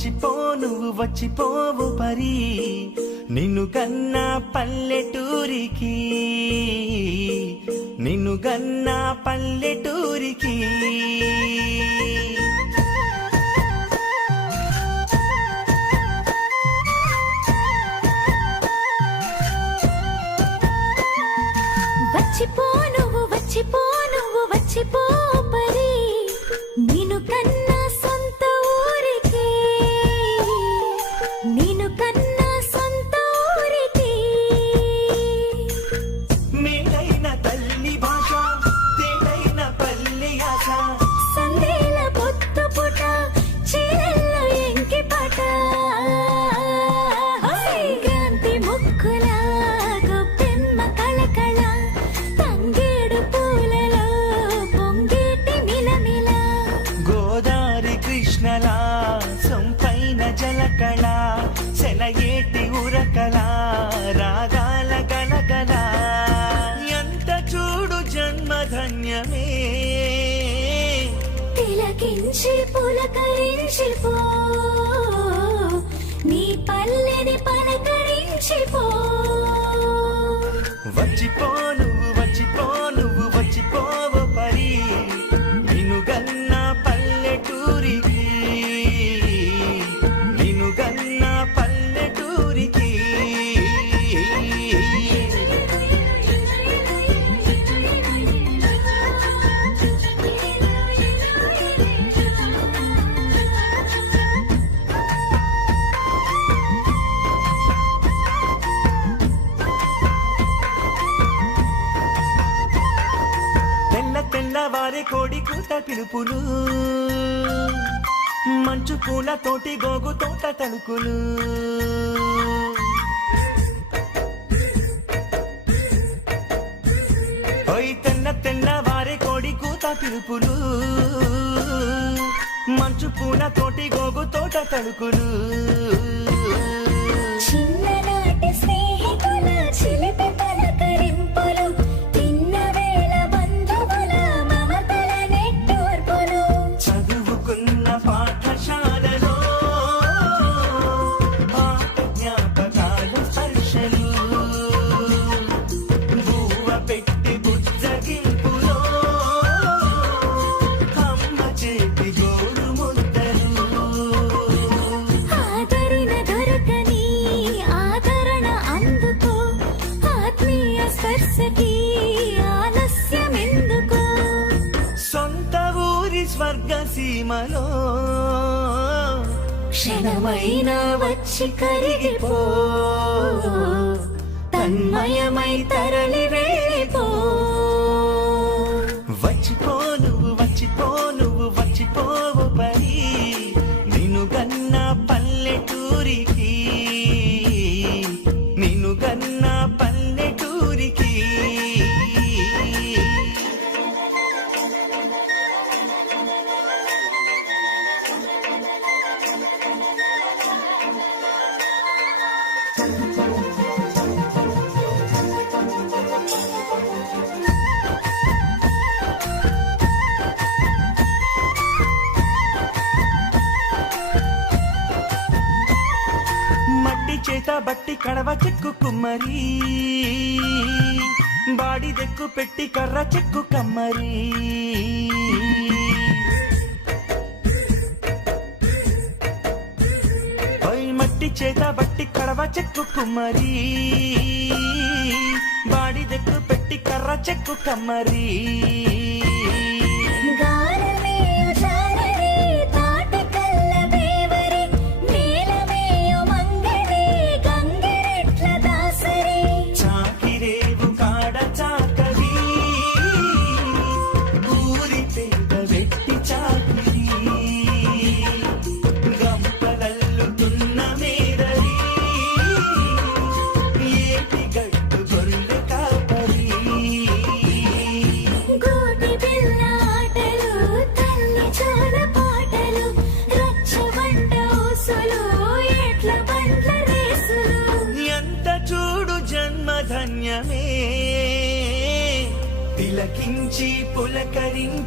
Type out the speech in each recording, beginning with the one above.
వచ్చిపో నువ్వు వచ్చిపోవు పరి. నిన్ను గన్నా పల్లెటూరికి. నిన్ను గన్నా పల్లెటూరికి. 幸福。మెరుపులు మంచు పూల తోటి గోగు తోట తలుకులు. ఓయ్ తెల్ల తెల్ల వారి కోడి కూత పిలుపులు మంచు పూల తోటి గోగు తోట తలుకులు. క్షణమైనా వచ్చి కరిగిపో. తన్మయమై తరలి వెళ్ళిపో వచ్చిపోను వచ్చిపోను కవిత బట్టి కడవ చెక్కు కుమ్మరి. బాడి దెక్కు పెట్టి కర్ర చెక్కు కమ్మరి. పై మట్టి చేత బట్టి కడవ చెక్కు కుమ్మరి. బాడి దెక్కు పెట్టి కర్ర చెక్కు కమ్మరీ.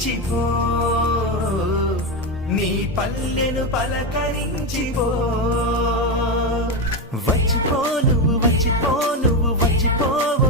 పలకరించిపో. నీ పల్లెను పలకరించిపో. వచ్చిపో నువ్వు వచ్చిపో నువ్వు వచ్చిపోవు.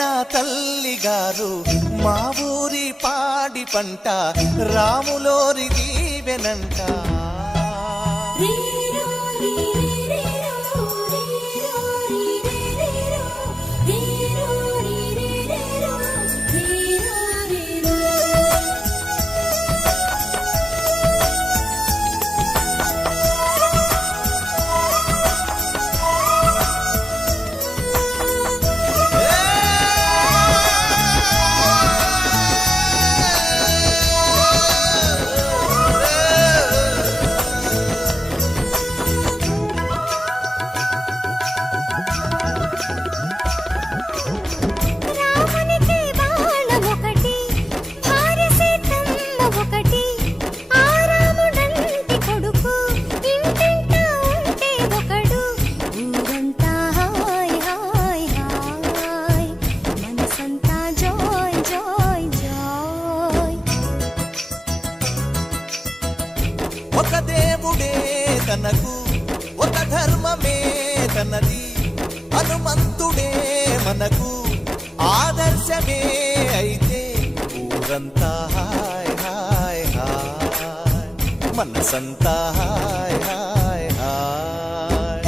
నా తల్లి గారు మా ఊరి పాడి పంట రాములోరి దీవెనంట. మనసంతా. హాయ్ హాయ్ హాయ్.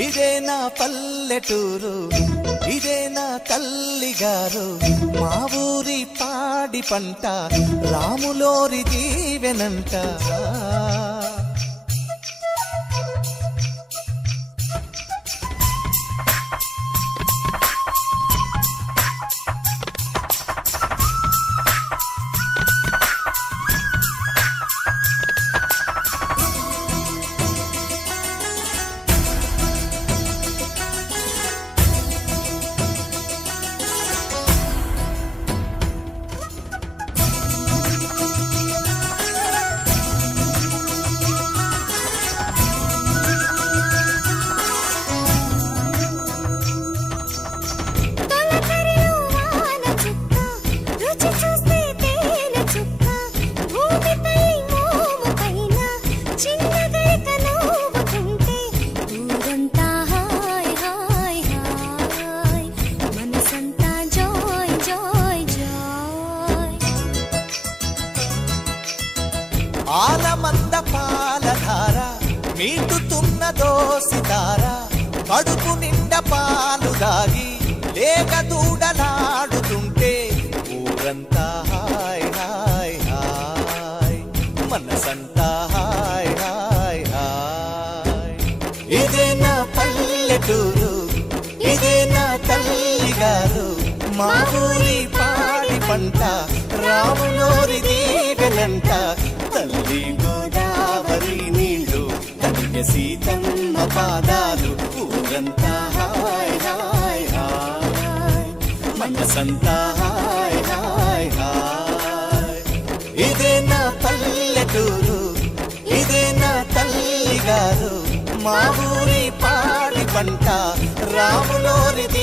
ఇదే నా పల్లెటూరు ఇదే నా తల్లి గారు మా ఊరి పాడి పంట రాములోరి దీవెనంట. ఆలమంద పాలధార మీటుతున్నదో సితార కడుపు నిండా పాలు దాగి లేక దూడలాడుతుంటే ఊరంతా హాయ్ హాయ్ హాయ్ మనసంతా హాయ్ హాయ్ హాయ్. ఇదే నా పల్లెటూరు ఇదే నా తల్లి గారు మా ఊరి పాడి పంట రాములోరి దీవెనంట తల్లి గోదావరి కన్య సీతమ్మ పాదాలు ఊరంతా హాయ్ హాయ్ హాయ్. మనసంతా హాయ్ హాయ్ హాయ్. ఇదే నా పల్లెటూరు ఇదే నా తల్లి గారు మా ఊరి పాడి పంట రాములోరిది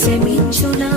శమించునా